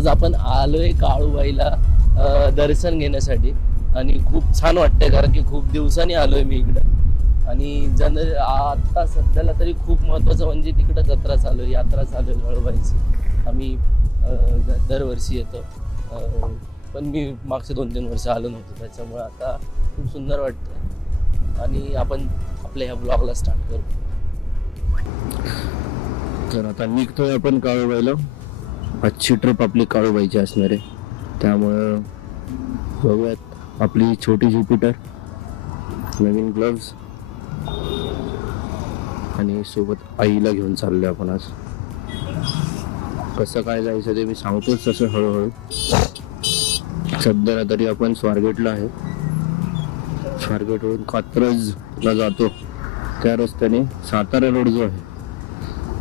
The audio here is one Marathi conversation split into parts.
आज आपण आलोय काळूबाईला दर्शन घेण्यासाठी आणि खूप छान वाटतंय कारण की खूप दिवसांनी आलोय मी इकडं. आणि आता सध्याला तरी खूप महत्वाचं म्हणजे तिकडं जत्रा चालू आहे, यात्रा चालू आहे काळूबाईची. आम्ही दरवर्षी येतो, पण मी मागचे 2-3 वर्ष आलो नव्हतो, त्याच्यामुळे आता खूप सुंदर वाटतंय आणि आपण आपल्या ह्या ब्लॉगला स्टार्ट करू. तर आता निघतोय आपण काळूबाईला. आजची ट्रिप आपली काळूबाईची असणार आहे, त्यामुळं बघूयात. आपली छोटी ज्युपिटर, नवीन ग्लव्स आणि सोबत आईला घेऊन चाललोय आपण आज. कसं काय जायचं ते मी सांगतोच तसं हळूहळू. सध्याला तरी आपण स्वारगेटला आहे. स्वारगेटवरून कात्रजला जातो त्या रस्त्याने सातारा रोड जो आहे,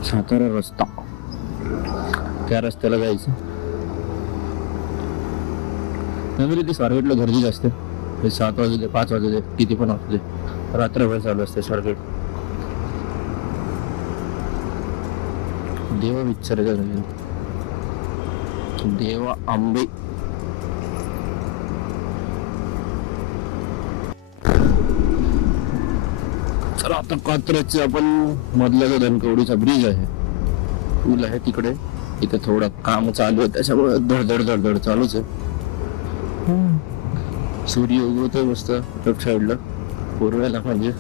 सातारा रस्ता, त्या रस्त्याला जायचं. नवीन ते स्वारगेटला गर्दी जास्त आहे. 7 वाजू दे, 5 वाजू दे, किती पण असू दे, रात्रभर चालू असते स्वारगेट. देवा विचारायचं नाही, देवा आंबे. तर आता कात्रजचे आपण मधला जो धनकवडीचा ब्रिज आहे, पूल आहे तिकडे, इथे थोडं काम चालू आहे, त्याच्यामुळे धडधड धडधड चालूच आहे. सूर्य उगवतोय मस्त लेफ्ट साईडला, पूर्वेला म्हणजे.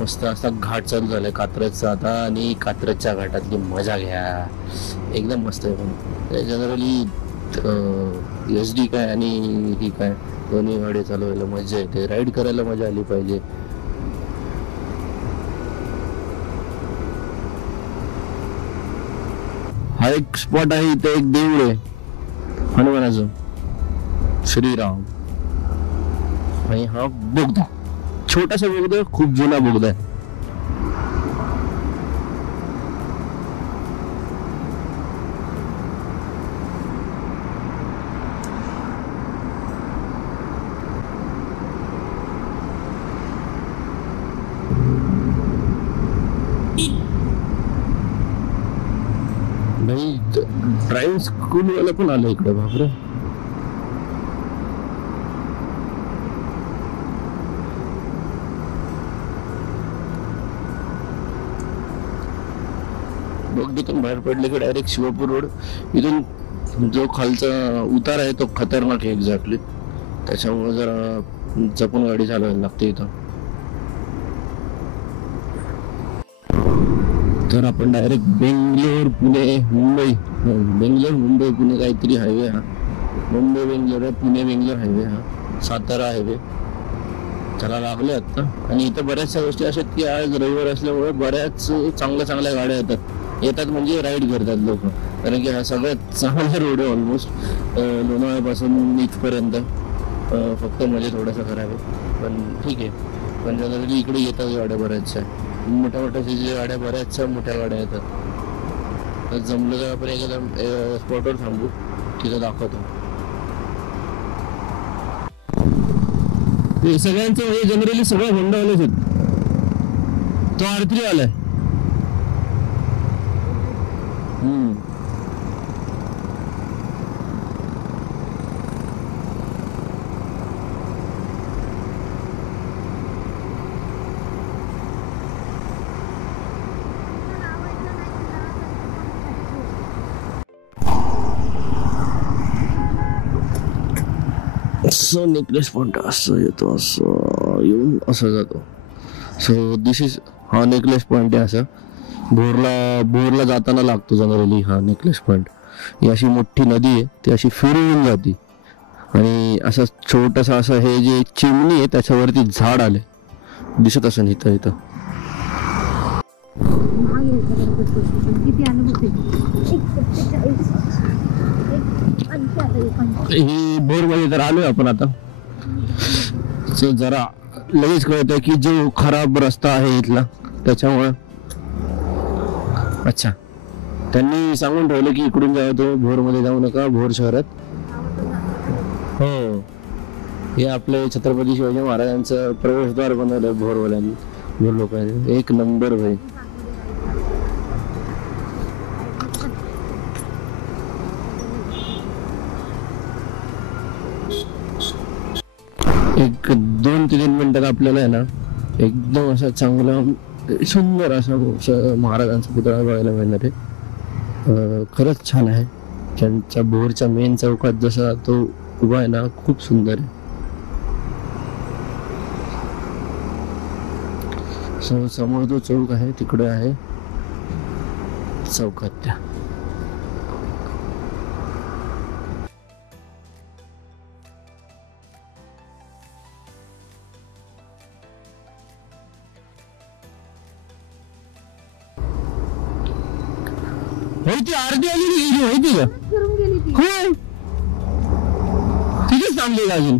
मस्त असा घाट चालू झालाय कात्रजचा आता, आणि कात्रजच्या घाटातली मजा घ्या, एकदम मस्त आहे. पण जनरली SD काय आणि ही काय दोन्ही गाडी चालवायला मजा येते, राईड करायला मजा आली पाहिजे. हा एक स्पॉट आहे, इथे एक देऊळ आहे हनुमानाचं, श्रीराम. आणि हा बोगदा, छोटासा बोगदा, खूप जुना बोगदा आहे. ड्रायव्हिंग स्कूल वाला पण आलं इकडे, बापरे. बोगद्यातून बाहेर पडले की डायरेक्ट शिवापूर रोड. इथून जो खालचा उतार आहे तो खतरनाक आहे एक्झॅक्टली, त्याच्यामुळे जरा जपून गाडी चालवायला लागते इथं. तर आपण डायरेक्ट बेंगलोर पुणे मुंबई, बेंगलोर मुंबई पुणे काहीतरी हायवे हा, मुंबई बेंगलोर आहे, पुणे बेंगलोर हायवे हा, सातारा हायवे त्याला लागले आता. आणि इथं बऱ्याचशा गोष्टी अशा की आज रविवार असल्यामुळे बऱ्याच चांगल्या गाड्या येतात म्हणजे राईड करतात लोक, कारण की हा सगळ्यात चांगला रोड आहे ऑलमोस्ट लोणावळ्यापासून इथपर्यंत. फक्त म्हणजे थोडासा खराब आहे, पण ठीक आहे. पण जनरली इकडे येतात गाड्या बऱ्याचशा, मोठ्या जे गाड्या, बऱ्याचशा मोठ्या गाड्या येतात. तर जमलं तर आपण एखाद्या स्पॉटवर थांबू, तिथं दाखवतो. ते सगळ्यांचं म्हणजे जनरली सगळं होंडावालेच आहेत. तो R3 आलाय. असं नेकलेस पॉइंट असं येतो, असं येऊन असं जातो. सो दिस इज हा नेकलेस पॉइंट आहे. असं भोरला जाताना लागतो जनरली हा नेकलेस पॉइंट. ही अशी मोठी नदी आहे, ती अशी फिरून जाते आणि असं छोटंसं असं हे जे चिमणी आहे त्याच्यावरती झाड आले, दिसत असं इथं इथं. ही बोरमध्ये तर आलोय आपण आता. जरा लगेच कळतंय की जो खराब रस्ता आहे इथला, त्याच्यामुळं. अच्छा, त्यांनी सांगून ठेवलं की इकडून जाऊ, तो भोरमध्ये जाऊ नका, भोर शहरात. हो, हे आपले छत्रपती शिवाजी महाराजांचं प्रवेशद्वार बनवलं भोरवाल्यांनी, भोर लोकांनी. एक नंबर भाई. एक 2 ते 3 मिनिटात आपल्याला आहे ना एकदम असा चांगला सुंदर असा महाराजांचा पुतळा बघायला मिळणार आहे. खरंच छान आहे. त्यांच्या भोरच्या मेन चौकात जसा तो उभा आहे ना, खूप सुंदर आहे. समोर जो चौक आहे तिकडे आहे चौकात त्या. ती आरती अजून माहिती का? हो तिथेच थांबली का अजून?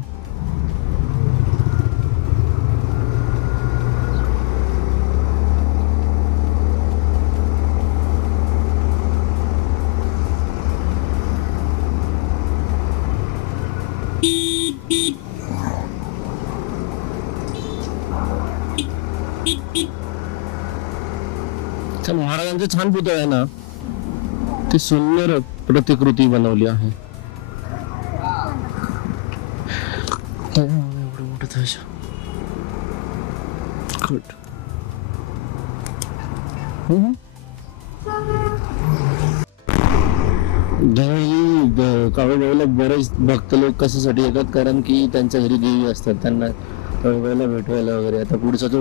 महाराजांचे छान पुतळे आहे ना, ते सुंदर प्रतिकृती बनवली आहे. एवढं मोठं काळूबाईला बरेच भक्त लोक कशासाठी येतात, कारण की त्यांच्या घरी देवी असतात, त्यांना काळूबाईला भेटवायला वगैरे. आता पुढचा जो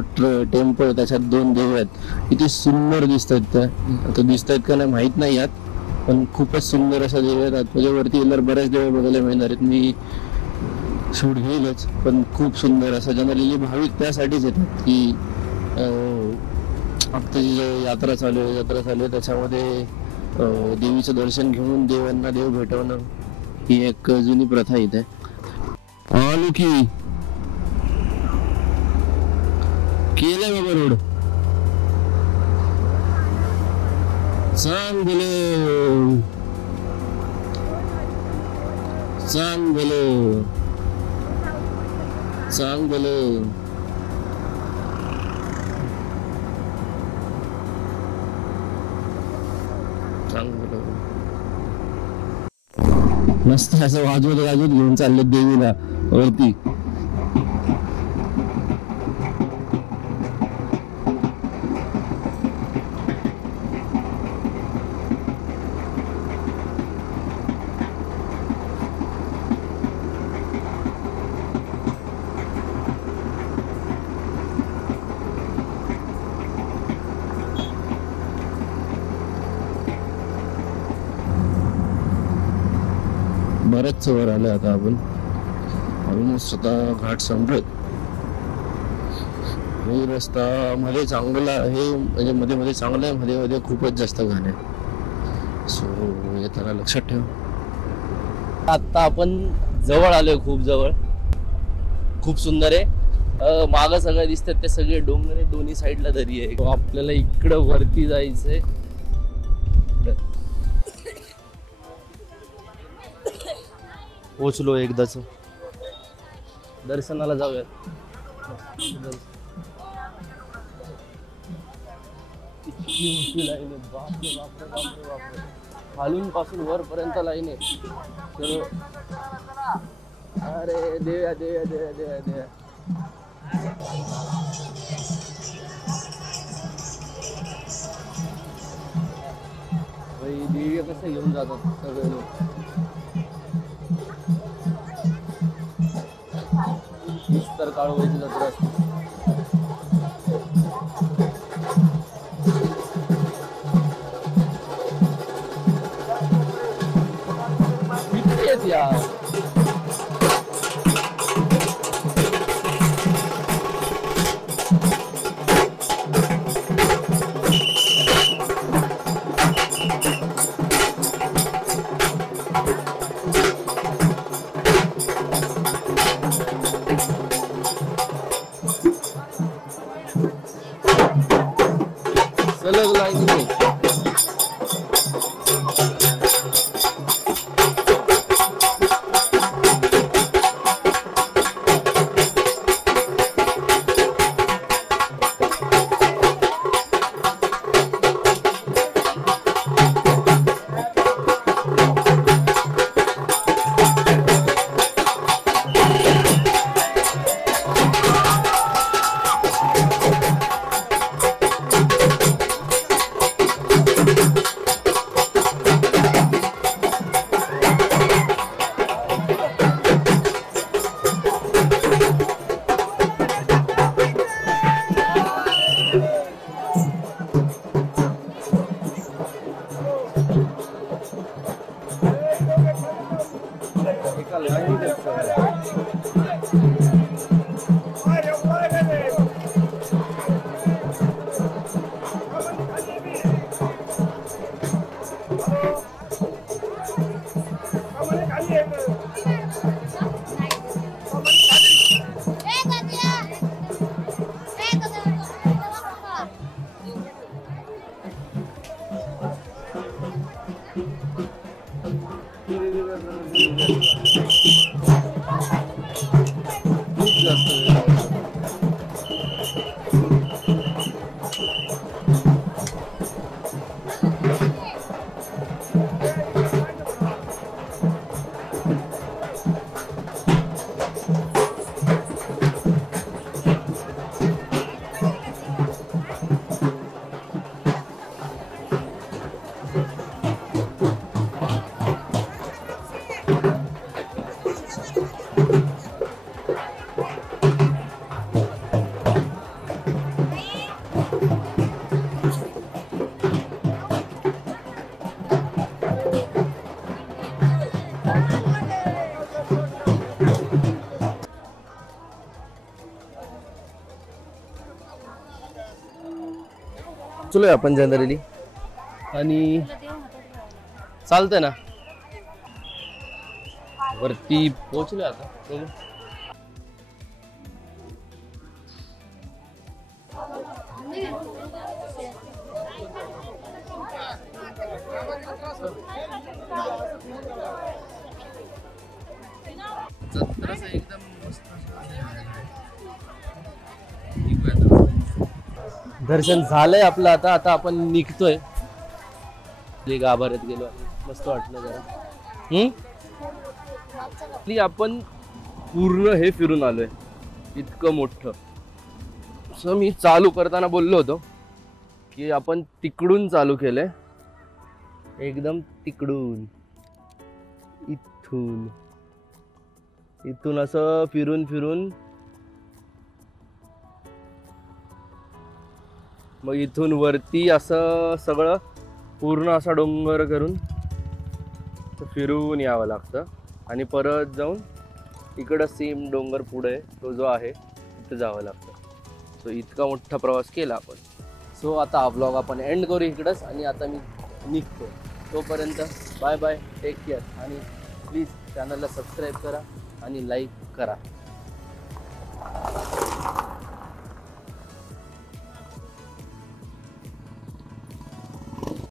टेम्पल आहे त्याच्यात 2 देव आहेत, किती सुंदर दिसतात. त्या आता दिसत आहेत का नाही माहित नाही यात, पण खूपच सुंदर अशा देव आहेत. त्याच्या वरती गेल्यावर बऱ्याच देव बघायला मिळणार आहेत. मी शूट घेईलच, पण खूप सुंदर असं. जनरली भाविक त्यासाठीच येतात की आत्ताची जो यात्रा चालू आहे त्याच्यामध्ये देवीचं दर्शन घेऊन देवांना देव भेटवणं ही एक जुनी प्रथा इथे. आलो की केलंय बाबा रोड. सांग बोलो सांग बोलो सांग बोलो. मस्त असं वाजवत घेऊन चालले देवीला वरती. बरेच वर आले आता आपण. ऑलमोस्ट आता घाट संपत. हे रस्ता मध्ये चांगला आहे, म्हणजे मध्ये मध्ये चांगला आहे, मध्ये मध्ये खूपच जास्त घाण आहे. सो येताना लक्षात ठेव. आता आपण जवळ आलोय, खूप जवळ. खूप सुंदर आहे. मागं सगळं दिसतात ते सगळे डोंगर आहे, दोन्ही साईडला दरी आहे. आपल्याला इकडं वरती जायचंय. पोचलो एकदाच. दर्शनाला जाऊयात. इतकी मोठी लाईन आहे, बापरे बापरे बापरे बापरे. खालून पासून वरपर्यंत लाईन आहे. तर अरे देवा देवा देवा देवा देवा. देवी कसं घेऊन जातात सगळे लोक. तर काळूबाईची जत्रा असते. किती आहेत यार. सलग लाईन आहे. चलो आपण जनरली आणि चालतंय ना वरती पोहोचलोय आता बघू. एकदम मस्त दर्शन झालंय आपलं. आता आता आपण निघतोय. गाभाऱ्यात गेलो मस्त वाटलं जरा. आपण पूर्ण हे फिरून आलोय इतकं मोठं. असं मी चालू करताना बोललो होतो की आपण तिकडून चालू केलंय एकदम तिकडून इथून इथून असं फिरून फिरून मग इथून वरती असं सगळं पूर्ण असा डोंगर करून फिरून यावं लागतं आणि परत जाऊन इकडं सेम डोंगर पुढे तो जो आहे तिथं जावं लागतं. सो इतका मोठा प्रवास केला आपण. सो आता हा व्लॉग आपण एंड करू इकडंच आणि आता मी निघतो. तोपर्यंत बाय बाय, टेक केअर आणि प्लीज चॅनलला सबस्क्राईब करा आणि लाईक करा.